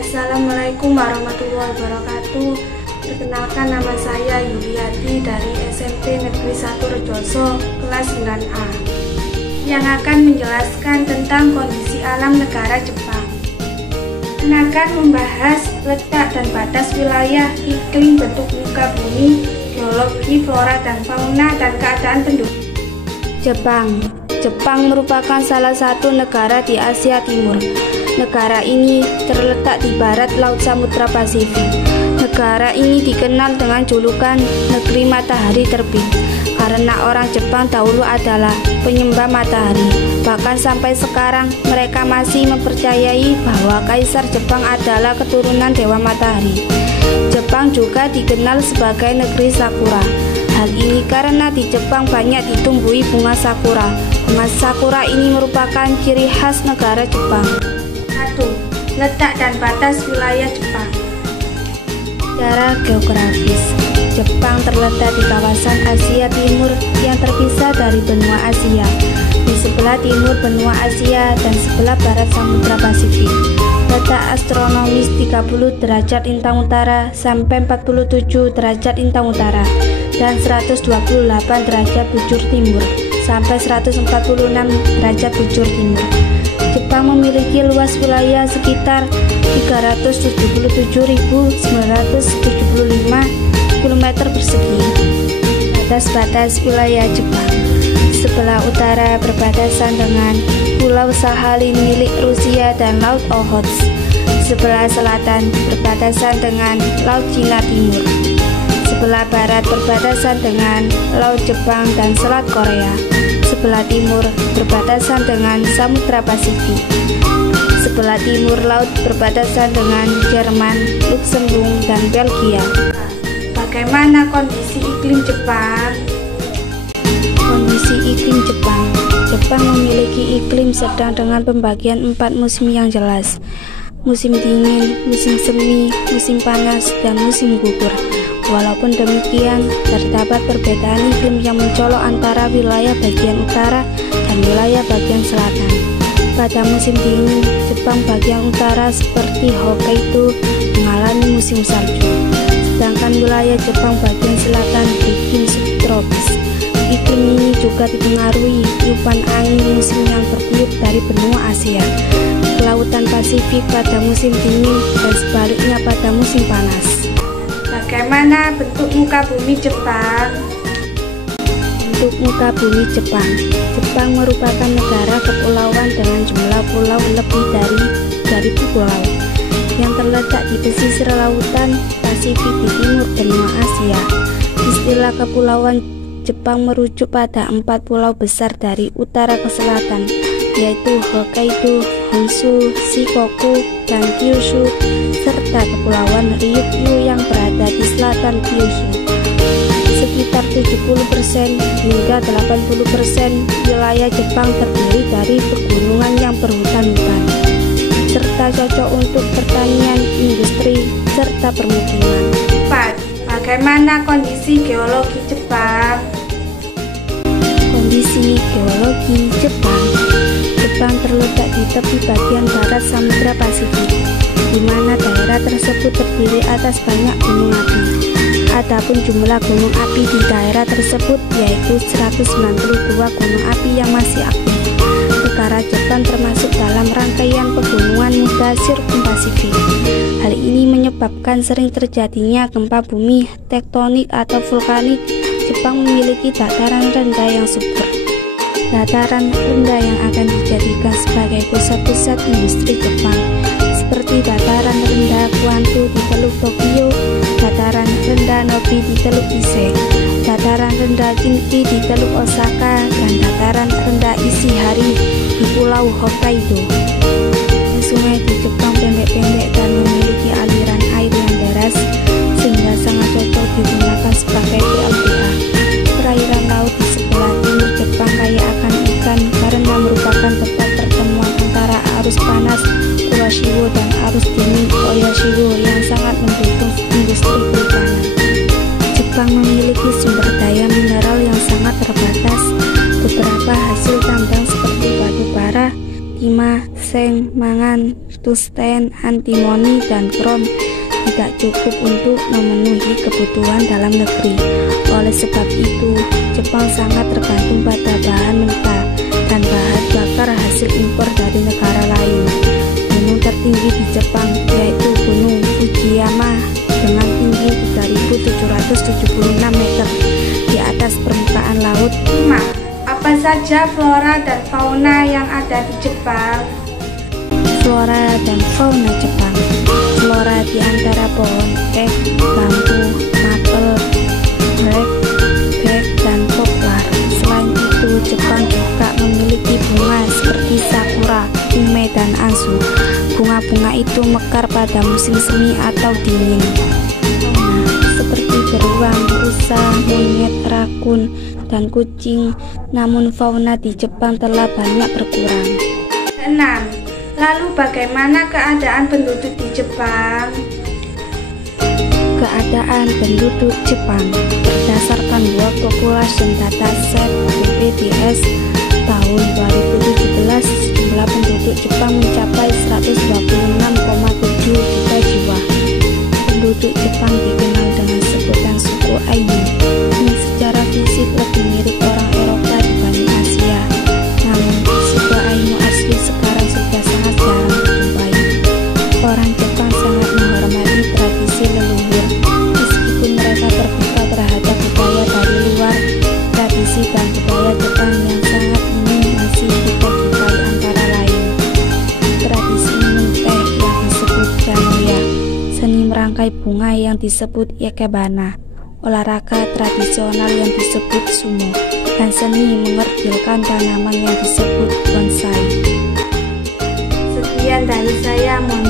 Assalamualaikum warahmatullahi wabarakatuh. Perkenalkan, nama saya Yuliati dari SMP Negeri 1 Rejoso kelas 9A yang akan menjelaskan tentang kondisi alam negara Jepang. Akan membahas letak dan batas wilayah, iklim, bentuk muka bumi, geologi, flora dan fauna, dan keadaan penduduk. Jepang merupakan salah satu negara di Asia Timur. Negara ini terletak di barat Laut Samudra Pasifik. Negara ini dikenal dengan julukan Negeri Matahari Terbit karena orang Jepang dahulu adalah penyembah matahari. Bahkan sampai sekarang mereka masih mempercayai bahwa Kaisar Jepang adalah keturunan Dewa Matahari. Jepang juga dikenal sebagai negeri sakura. Hal ini karena di Jepang banyak ditumbuhi bunga sakura. Bunga sakura ini merupakan ciri khas negara Jepang. 1. Letak dan batas wilayah Jepang. Secara geografis, Jepang terletak di kawasan Asia Timur yang terpisah dari benua Asia. Di sebelah timur benua Asia dan sebelah barat Samudra Pasifik. Letak astronomis 30 derajat lintang utara sampai 47 derajat lintang utara dan 128 derajat bujur timur sampai 146 derajat bujur timur. Jepang memiliki luas wilayah sekitar 377.975 km persegi. Batas-batas wilayah Jepang. Sebelah utara berbatasan dengan Pulau Sakhalin milik Rusia dan Laut Okhotsk. Sebelah selatan berbatasan dengan Laut Cina Timur. Sebelah barat berbatasan dengan Laut Jepang dan Selat Korea. Sebelah timur berbatasan dengan Samudra Pasifik. Sebelah timur laut berbatasan dengan Jerman, Luksemburg, dan Belgia. Bagaimana kondisi iklim Jepang? Kondisi iklim Jepang. Jepang memiliki iklim sedang dengan pembagian 4 musim yang jelas. Musim dingin, musim semi, musim panas, dan musim gugur. Walaupun demikian, terdapat perbedaan iklim yang mencolok antara wilayah bagian utara dan wilayah bagian selatan. Pada musim dingin, Jepang bagian utara seperti Hokkaido mengalami musim salju, sedangkan wilayah Jepang bagian selatan iklim subtropis. Iklim ini juga dipengaruhi tiupan angin musim yang bertiup dari benua Asia ke lautan Pasifik pada musim dingin dan sebaliknya pada musim panas. Bagaimana bentuk muka bumi Jepang? Bentuk muka bumi Jepang. Jepang merupakan negara kepulauan dengan jumlah pulau lebih dari 1.000 pulau yang terletak di pesisir lautan Pasifik di timur benua Asia. Istilah kepulauan Jepang merujuk pada 4 pulau besar dari utara ke selatan, yaitu Hokkaido, Honshu, Shikoku, dan Kyushu, serta kepulauan Ryukyu yang berada di selatan Kyushu. Sekitar 70% hingga 80% wilayah Jepang terdiri dari pegunungan yang berhutan-hutan, serta cocok untuk pertanian, industri, serta permukiman. 4. Bagaimana kondisi geologi Jepang? Kondisi geologi Jepang. Jepang terletak di tepi bagian barat Samudra Pasifik, di mana daerah tersebut terdiri atas banyak gunung api. Adapun jumlah gunung api di daerah tersebut yaitu 192 gunung api yang masih aktif. Negara Jepang termasuk dalam rangkaian pegunungan muda sirkumpasifik. Hal ini menyebabkan sering terjadinya gempa bumi, tektonik atau vulkanik. Jepang memiliki dataran rendah yang subur. Dataran rendah yang akan dijadikan sebagai pusat-pusat industri Jepang, seperti dataran rendah Kwanto di Teluk Tokyo, dataran rendah Nobi di Teluk Ise, dataran rendah Kinki di Teluk Osaka, dan dataran rendah Ishihari di Pulau Hokkaido. Sungai di Jepang pendek-pendek dan memiliki aliran air yang deras, sehingga sangat cocok digunakan sebagai PLTA. Perairan laut di sebelah timur Jepang kaya akan ikan karena merupakan tempat pertemuan antara arus panas Kuwashiro dan arus dingin Oyashiro yang sangat mendukung industri perikanan. Jepang memiliki sumber daya mineral yang sangat terbatas. Beberapa hasil tambang seperti batu bara, timah, seng, tentang mangan, tungsten, antimoni, dan krom tidak cukup untuk memenuhi kebutuhan dalam negeri. Oleh sebab itu, Jepang sangat tergantung pada bahan mentah dan bahan bakar hasil impor dari negara lain. Gunung tertinggi di Jepang yaitu Gunung Fujiyama dengan tinggi 3.776 meter di atas permukaan laut. Apa saja flora dan fauna yang ada di Jepang? Flora dan fauna Jepang. Flora di antara pohon ek, bambu, maple, blackberry, dan poplar. Selain itu, Jepang juga memiliki bunga seperti sakura, ume, dan anzu. Bunga-bunga itu mekar pada musim semi atau dingin. Seperti beruang, rusa, monyet, rakun, dan kucing. Namun fauna di Jepang telah banyak berkurang. 6. Lalu bagaimana keadaan penduduk di Jepang? Keadaan penduduk Jepang berdasarkan World Population Dataset BPDS tahun 2017, jumlah penduduk Jepang mencapai 126,7 juta jiwa. Penduduk Jepang dikenal dengan sebutan suku Ainu yang secara fisik lebih mirip orang Eropa dibanding Asia. Namun, suku Ainu asli sekarang sudah sangat jarang dijumpai. Orang Jepang sangat menghormati tradisi leluhur, meskipun mereka terbuka terhadap budaya dari luar. Tradisi dan budaya Jepang yang sangat ini masih kita jumpai antara lain tradisi minum teh yang disebut Chanoya, seni merangkai bunga yang disebut Ikebana, olahraga tradisional yang disebut sumo, dan seni mengerdilkan tanaman yang disebut bonsai. Sekian dari saya, mohon